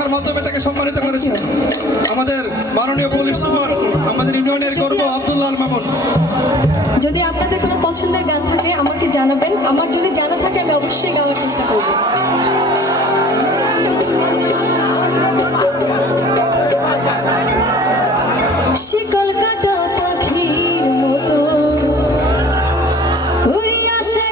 লেখার মাধ্যমে তাকে সম্মানিত করেছেন আমাদের মাননীয় পুলিশ সুপার, আমাদের ইউনিয়নের গর্ব আব্দুল্লাহ আল মামুন। যদি আপনাদের কোনো পছন্দের গান থাকে আমাকে জানাবেন, আমার যদি জানা থাকে আমি অবশ্যই গাওয়ার চেষ্টা করব। শিকল কাটা পাখির মতো উড়িয়া সে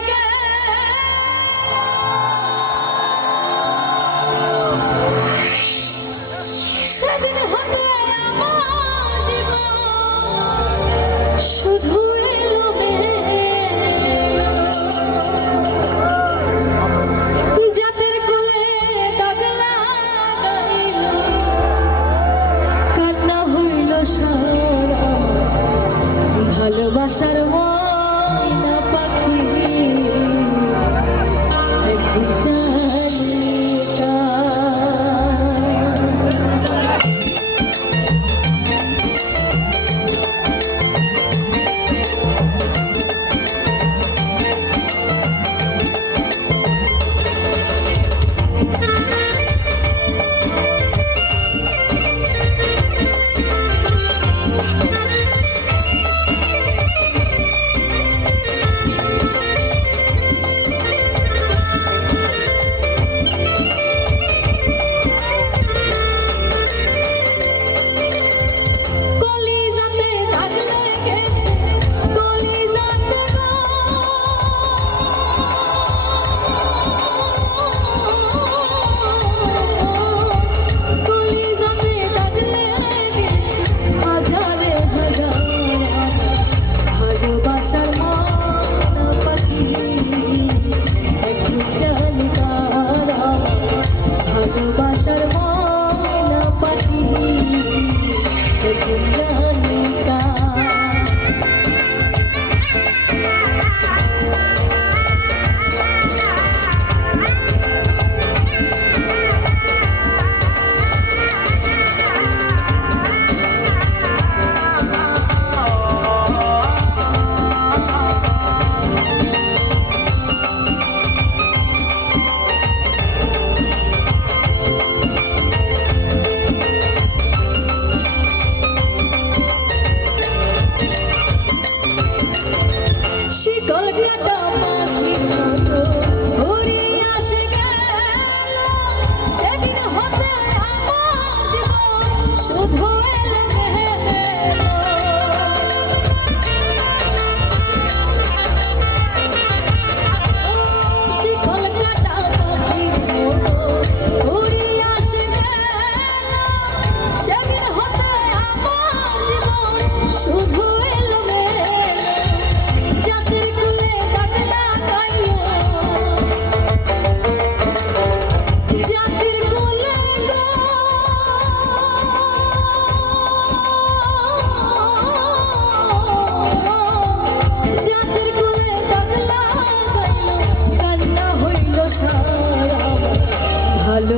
সেদিন হতে আমার জীবন শুধু জাতের কোলে দাগ লাগাইল, কান্না হইল সারা ভালোবাসার ময়না পাখি এখন জানি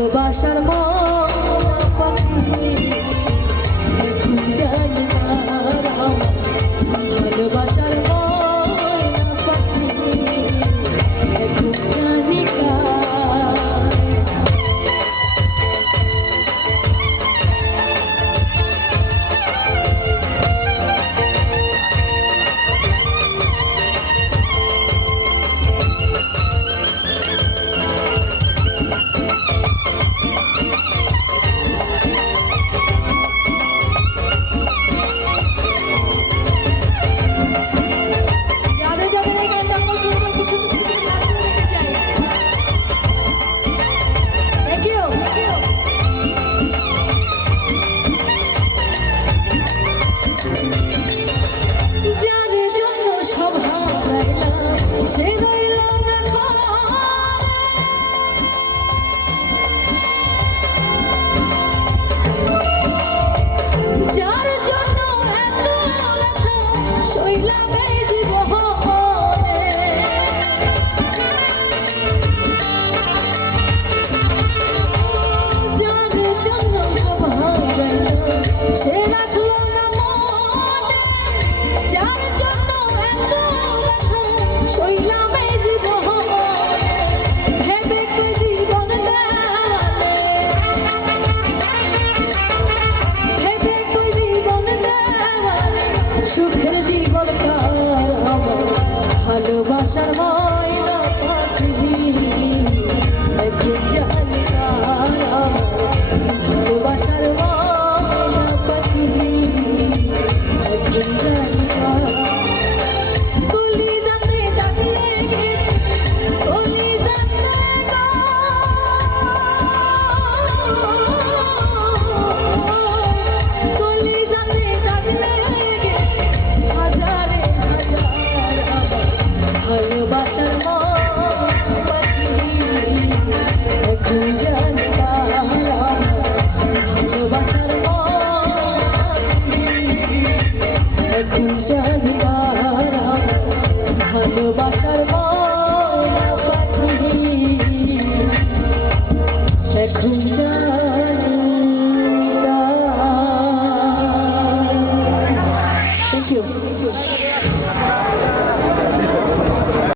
ভালোবাসার ময়না পাখি এখন জানি ভালোবাসার ময়না পাখি এখন জানি ভালোবাসার ময়না পাখি এখন জানি কারা ভালোবাসার ময়না পাখি এখন জানি কারা কলিজাতে দাগ লেগেছে কলিজাতে কলিজাতে দাগ লেগেছে হাজারে হাজার আমার ভালোবাসার মন পাখি এখন জানি কারা ভালোবাসার মন এখন জানি কারা ভালোবাসার মন পাখি এখন জানি কারা। Thank you.